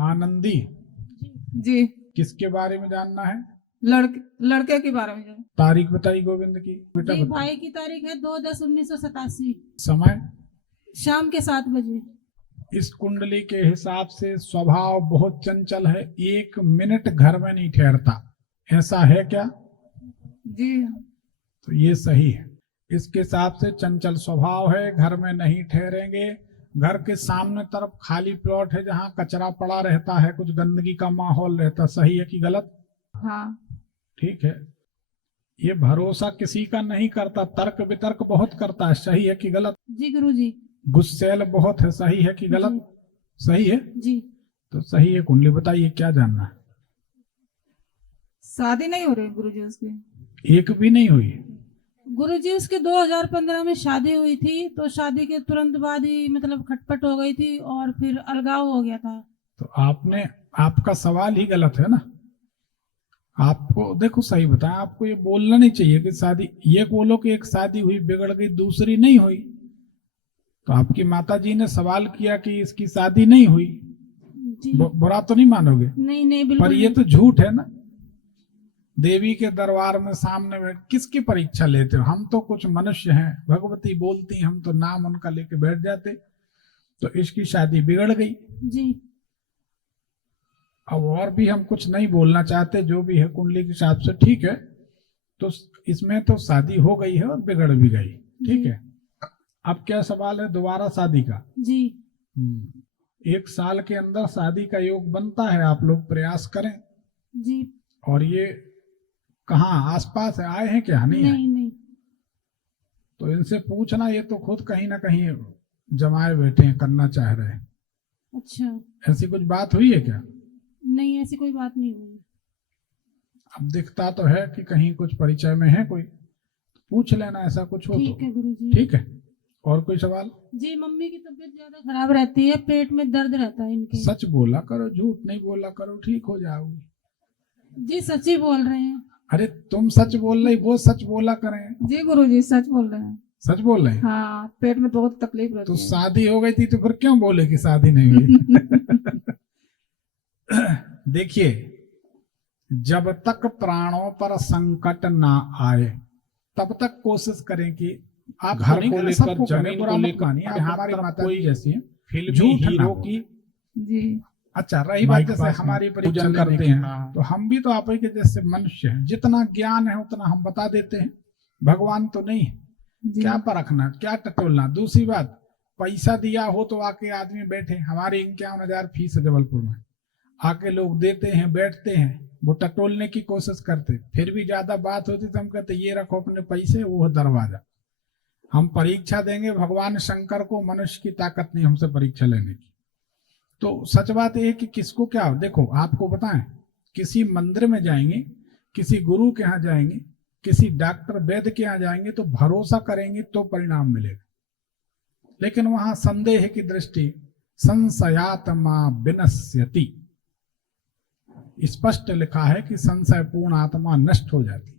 आनंदी जी। किसके बारे में जानना है? लड़के के बारे में। तारीख बताइए गोविंद की। बेटा जी, बताइए। भाई की तारीख है 2/10/1987। समय? शाम के 7 बजे। इस कुंडली के हिसाब से स्वभाव बहुत चंचल है, 1 मिनट घर में नहीं ठहरता, ऐसा है क्या? जी। तो ये सही है। इसके हिसाब से चंचल स्वभाव है, घर में नहीं ठहरेंगे। घर के सामने तरफ खाली प्लॉट है जहाँ कचरा पड़ा रहता है, कुछ गंदगी का माहौल रहता, सही है कि गलत? हाँ। ठीक है। ये भरोसा किसी का नहीं करता, तर्क वितर्क बहुत करता है, सही है कि गलत? जी गुरुजी। गुस्सैल बहुत है, सही है कि गलत? सही है जी। तो सही है। कुंडली बताइए क्या जानना है? शादी नहीं हो रही गुरुजी उसकी। एक भी नहीं हुई? गुरुजी उसके 2015 में शादी हुई थी, तो शादी के तुरंत बाद ही मतलब खटपट हो गई थी और फिर अलगाव हो गया था। तो आपका सवाल ही गलत है ना। आपको देखो सही बताएं, आपको ये बोलना नहीं चाहिए कि शादी, ये बोलो कि एक शादी हुई बिगड़ गई, दूसरी नहीं हुई। तो आपकी माताजी ने सवाल किया कि इसकी शादी नहीं हुई, बुरा तो नहीं मानोगे? नहीं नहीं बिल्कुल। पर ये तो झूठ है ना। देवी के दरबार में सामने में किसकी परीक्षा लेते हो? हम तो कुछ मनुष्य हैं, भगवती बोलती, हम तो नाम उनका लेके बैठ जाते। तो इसकी शादी बिगड़ गई जी। अब और भी हम कुछ नहीं बोलना चाहते, जो भी है कुंडली के हिसाब से ठीक है। तो इसमें तो शादी हो गई है और बिगड़ भी गई, ठीक है। अब क्या सवाल है दोबारा शादी का? जी। 1 साल के अंदर शादी का योग बनता है, आप लोग प्रयास करें जी। और ये कहाँ आसपास है, आए हैं क्या? नहीं, नहीं। तो इनसे पूछना, ये तो खुद कहीं ना कहीं जमाए बैठे हैं, करना चाह रहे हैं। अच्छा, ऐसी कुछ बात हुई है क्या? नहीं, ऐसी कोई बात नहीं हुई। अब दिखता तो है कि कहीं कुछ परिचय में है कोई, पूछ लेना ऐसा कुछ हो तो। ठीक है गुरुजी। ठीक है। और कोई सवाल? जी, मम्मी की तबीयत ज्यादा खराब रहती है, पेट में दर्द रहता है इनके। सच बोला करो, झूठ नहीं बोला करो, ठीक हो जाओगी। जी सच ही बोल रहे हैं। अरे तुम सच बोल रही, वो सच बोला करें। जी गुरुजी सच बोल रहे हैं। सच बोल रहे हैं? हाँ, पेट में बहुत तकलीफ रहती है। तो शादी हो गई थी तो फिर क्यों बोले कि शादी नहीं हुई? देखिए, जब तक प्राणों पर संकट ना आए तब तक कोशिश करें कि आप घर को लेकर, जमीन को लेकर, हमारी माता जी जैसी है, फिल्मी हीरो की। जी। अच्छा, रही बात जैसे हमारी पूजन करते हैं, तो हम भी तो आप ही के जैसे मनुष्य हैं, जितना ज्ञान है उतना हम बता देते हैं, भगवान तो नहीं है। क्या परखना, क्या टटोलना। दूसरी बात, पैसा दिया हो तो आके आदमी बैठे, हमारी 51,000 फीस है जबलपुर में, आके लोग देते हैं, बैठते हैं, वो टटोलने की कोशिश करते, फिर भी ज्यादा बात होती तो हम कहते ये रखो अपने पैसे, वो दरवाजा। हम परीक्षा देंगे भगवान शंकर को, मनुष्य की ताकत नहीं हमसे परीक्षा लेने की। तो सच बात यह है कि किसको क्या, देखो आपको बताएं, किसी मंदिर में जाएंगे, किसी गुरु के यहाँ जाएंगे, किसी डॉक्टर वैद्य के यहाँ जाएंगे, तो भरोसा करेंगे तो परिणाम मिलेगा। लेकिन वहां संदेह की दृष्टि, संशयात्मा विनश्यति, स्पष्ट लिखा है कि संशय पूर्ण आत्मा नष्ट हो जाती।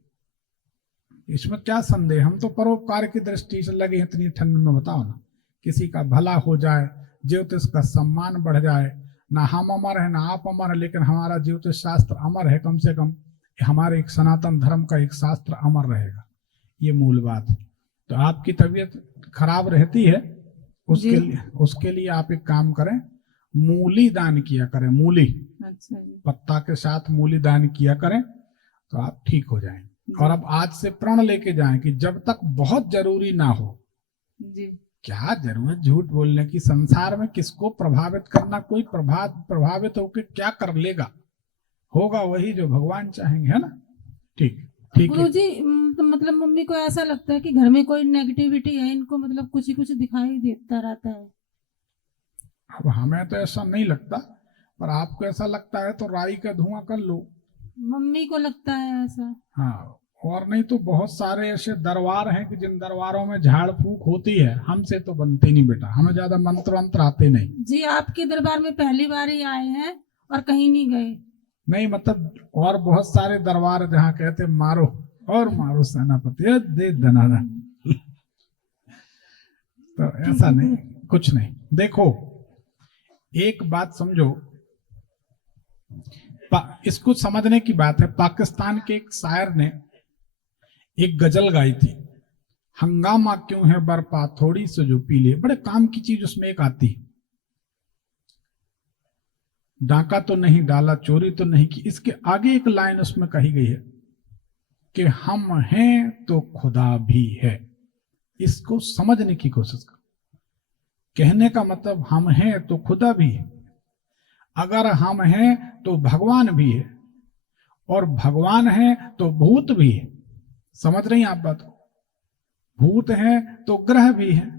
इसमें क्या संदेह, हम तो परोपकार की दृष्टि से लगे इतनी ठंड में, बताओ ना, किसी का भला हो जाए, ज्योतिष का सम्मान बढ़ जाए। ना हम अमर है ना आप अमर है, लेकिन हमारा ज्योतिष शास्त्र अमर है, कम से कम हमारे एक सनातन धर्म का एक शास्त्र अमर रहेगा, ये मूल बात है। तो आपकी तबीयत खराब रहती है, उसके लिए आप एक काम करें, मूली दान किया करें, मूली। अच्छा। पत्ता के साथ मूली दान किया करें तो आप ठीक हो जाएंगे। और अब आज से प्रण लेके जाएं कि जब तक बहुत जरूरी ना हो। जी। क्या जरूरत झूठ बोलने की, संसार में किसको प्रभावित करना, कोई प्रभावित होकर क्या कर लेगा, होगा वही जो भगवान चाहेंगे, है ना। ठीक है गुरुजी। मतलब मम्मी को ऐसा लगता है कि घर में कोई नेगेटिविटी है, इनको मतलब कुछ ही कुछ दिखाई देता रहता है। अब हमें तो ऐसा नहीं लगता, पर आपको ऐसा लगता है तो राई का धुआं कर लो। मम्मी को लगता है ऐसा। हाँ, और नहीं तो बहुत सारे ऐसे दरबार हैं कि जिन दरबारों में झाड़ फूक होती है, हमसे तो बनती नहीं बेटा, हमें ज्यादा मंत्र वंत्र आते नहीं। जी, आपके दरबार में पहली बार ही आए हैं और कहीं नहीं गए? नहीं, मतलब और बहुत सारे दरबार जहाँ कहते मारो और मारो सेनापति दे दनादन। तो ऐसा नहीं, कुछ नहीं। देखो एक बात समझो, इसको समझने की बात है। पाकिस्तान के एक शायर ने एक गजल गाई थी, हंगामा क्यों है बरपा थोड़ी सी जो पी ले। बड़े काम की चीज उसमें एक आती है, डाका तो नहीं डाला, चोरी तो नहीं की। इसके आगे एक लाइन उसमें कही गई है कि हम हैं तो खुदा भी है। इसको समझने की कोशिश करो। कहने का मतलब हम हैं तो खुदा भी है, अगर हम हैं तो भगवान भी है, और भगवान है तो भूत भी है। समझ रही हैं आप बात को? भूत है तो ग्रह भी है,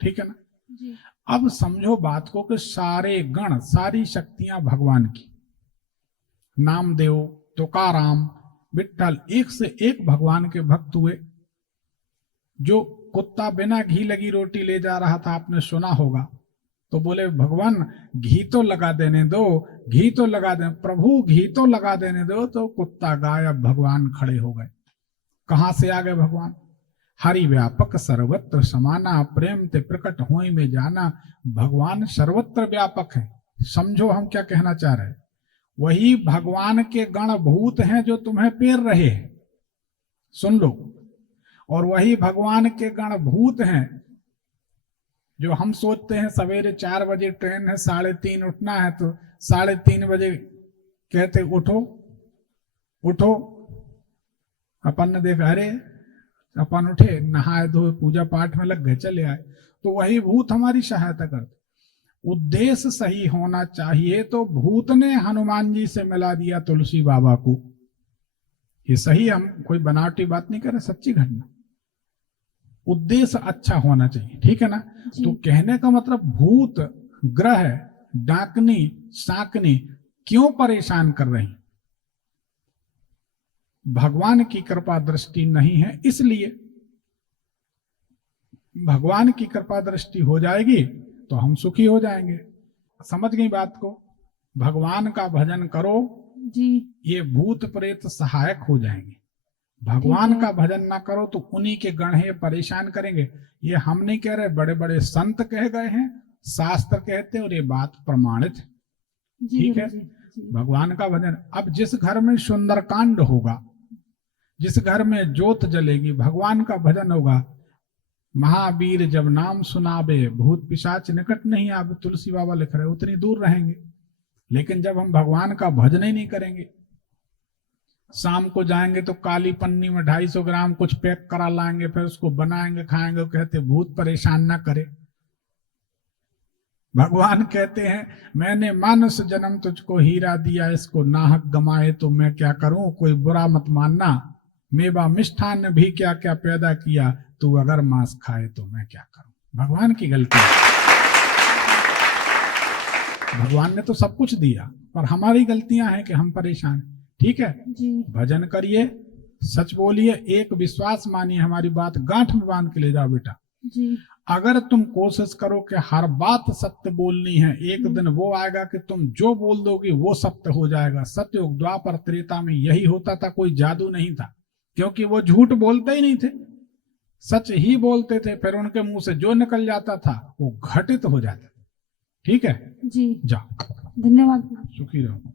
ठीक है ना जी। अब समझो बात को कि सारे गण, सारी शक्तियां भगवान की। नामदेव, तुकाराम, विट्ठल, एक से एक भगवान के भक्त हुए। जो कुत्ता बिना घी लगी रोटी ले जा रहा था, आपने सुना होगा, तो बोले भगवान घी तो लगा देने दो, घी तो लगा दे, प्रभु घी तो लगा देने दो, तो कुत्ता गायब, भगवान खड़े हो गए। कहां से आ गए भगवान? हरि व्यापक सर्वत्र समाना, प्रेम ते प्रकट होई में जाना। भगवान सर्वत्र व्यापक है। समझो हम क्या कहना चाह रहे हैं। वही भगवान के गण भूत हैं जो तुम्हें पेर रहे हैं, सुन लो। और वही भगवान के गण भूत हैं जो हम सोचते हैं सवेरे 4 बजे ट्रेन है, 3:30 उठना है, तो 3:30 बजे कहते उठो उठो। अपन ने देखा, अरे अपन उठे, नहाए धोए, पूजा पाठ में लग गए, चले आए। तो वही भूत हमारी सहायता करते। उद्देश्य सही होना चाहिए, तो भूत ने हनुमान जी से मिला दिया तुलसी बाबा को। ये सही, हम कोई बनावटी बात नहीं कर रहे, सच्ची घटना। उद्देश्य अच्छा होना चाहिए, ठीक है ना। तो कहने का मतलब भूत, ग्रह, डाकनी, साकनी क्यों परेशान कर रही? भगवान की कृपा दृष्टि नहीं है, इसलिए। भगवान की कृपा दृष्टि हो जाएगी तो हम सुखी हो जाएंगे। समझ गई बात को? भगवान का भजन करो जी। ये भूत प्रेत सहायक हो जाएंगे। भगवान का भजन ना करो तो उन्हीं के गण है परेशान करेंगे। ये हम नहीं कह रहे, बड़े बड़े संत कह गए हैं, शास्त्र कहते हैं, और ये बात प्रमाणित है, ठीक है। भगवान का भजन। अब जिस घर में सुंदरकांड होगा, जिस घर में ज्योत जलेगी, भगवान का भजन होगा, महावीर जब नाम सुनावे, भूत पिशाच निकट नहीं आवे, तुलसी बाबा लिख रहे, उतनी दूर रहेंगे। लेकिन जब हम भगवान का भजन ही नहीं करेंगे, शाम को जाएंगे तो काली पन्नी में 250 ग्राम कुछ पैक करा लाएंगे, फिर उसको बनाएंगे, खाएंगे, कहते भूत परेशान ना करे। भगवान कहते हैं मैंने मानस जन्म तुझको हीरा दिया, इसको नाहक गमाए तो मैं क्या करूं, कोई बुरा मत मानना। मेवा मिष्ठान भी क्या क्या पैदा किया, तू अगर मांस खाए तो मैं क्या करूं। भगवान की गलती है। भगवान ने तो सब कुछ दिया, पर हमारी गलतियां हैं कि हम परेशान, ठीक है जी। भजन करिए, सच बोलिए, एक विश्वास मानिए, हमारी बात गांठ में बांध के ले जाओ बेटा जी। अगर तुम कोशिश करो कि हर बात सत्य बोलनी है, एक दिन वो आएगा कि तुम जो बोल दोगे वो सत्य हो जाएगा। सत्ययुग, द्वापर, त्रेता में यही होता था, कोई जादू नहीं था, क्योंकि वो झूठ बोलते ही नहीं थे, सच ही बोलते थे। फिर उनके मुंह से जो निकल जाता था वो घटित हो जाता था, ठीक है जी। जाओ, धन्यवाद। सुखी रहो।